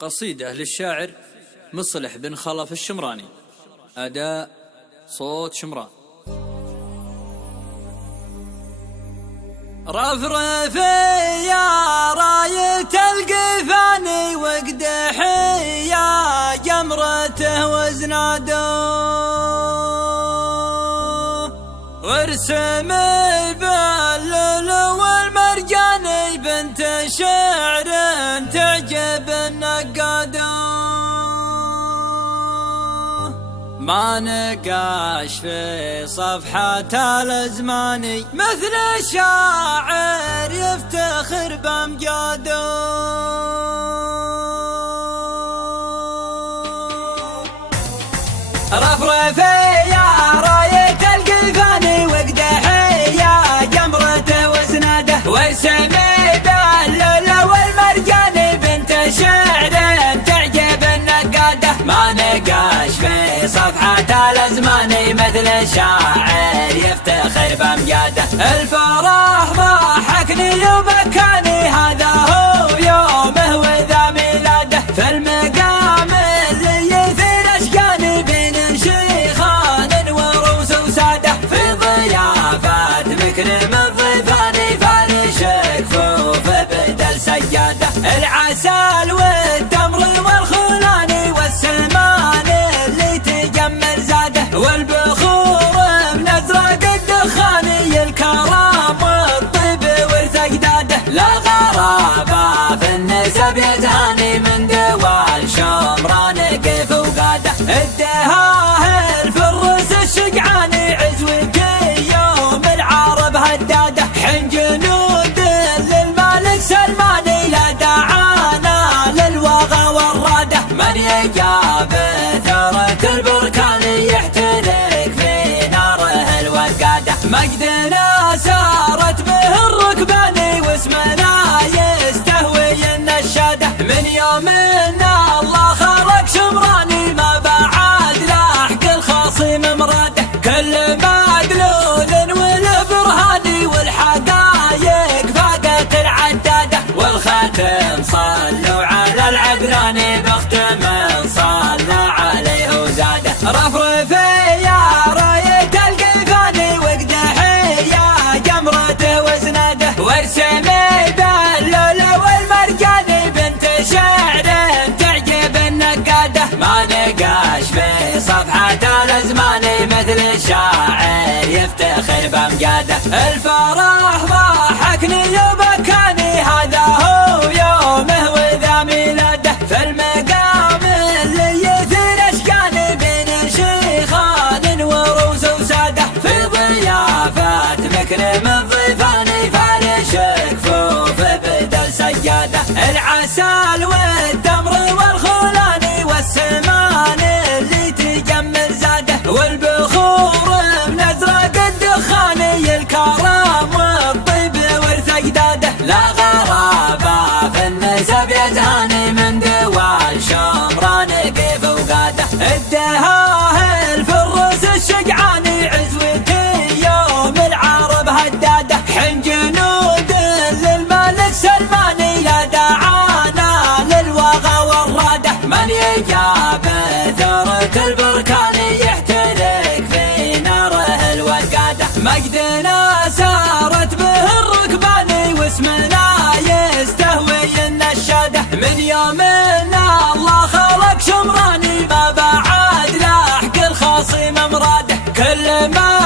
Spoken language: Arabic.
قصيدة للشاعر مصلح بن خلف الشمراني. أداء صوت شمران. رفرفي يا راية القفاني واقدحي يا جمرته وزناده وارسم البلل والمرجاني بنت شعر تعجب النقاده ما نقاش في صفحة الأزماني مثل الشاعر يفتخر بأمجاده رفرفي يا راية القفاني واقدحي يا جمرته وزناده وارسمي باللؤلؤ والمرجاني بنت شعر تعجب النقاده ما نقاش في صفحة الأزماني مثل الشاعر يفتخر بأمجاده الفرح ضحكني وبكاني هذا هو يومه وذا ميلاده في المقام اللي يثير أشقاني بين شيخان وروس وساده في ضيافات مكرم الضيفاني فارش كفوفه بدل سجاده العسل والتمر والخلاني والسمان اللي تجمل زاده والبخور بنزرق الدخاني الكرام والطيب ورث اجداده لا غرابه في النسب يتهاني من دوال شمران كيف وقاده الدهاهل في الرس الشقعاني عزوتي يوم العرب هداده حين جنود للمالك سلماني لا دعانا للوغى والراده من يجاب ثورة البركاني يحترق في ناره الوقاده مجدنا سارت به الركباني واسمنا يستهوي النشاده من يومنا الله خلق شمراني ما بعد لاحق الخصيم مراده كل مدلول والبرهاني والحقايق فاقت العداده والختم صلوا على العدناني بختم صلى عليه وزاده رفرفي يا راية القفاني واقدحي يا جمرته وزناده وارسمي باللؤلؤ والمرجاني بنت شعر تعجب النقاده ما نقاش في صفحة الأزماني مثل الشاعر يفتخر بأمجاده الفرح ضحكني وبكاني هذا هو يومه وذا ميلاده في المقام اللي يثير أشقاني بين شيخان وروس وساده في ضيافات مكرم الضيفاني فارش كفوفه بدل سجاده العسل والتمر والخلاني والسمان اللي تجمل زاده والبخور بنزرق الدخاني الكرام والطيب ورث اجداده لا غرابه في النسب يتهاني من دوال شمران كيف وقاده الدهاهل في الرس الشقعاني عزوتي يوم العرب هداده حين جنود للملك سلماني لا دعانا للوغى والراده من يجاب ثورة البركاني يحترق في ناره الوقاده مجدنا سارت به الركباني واسمنا يستهوي النشاده من يومنا الله خلق شمراني ما بعد لاحق الخصيم مراده كل ما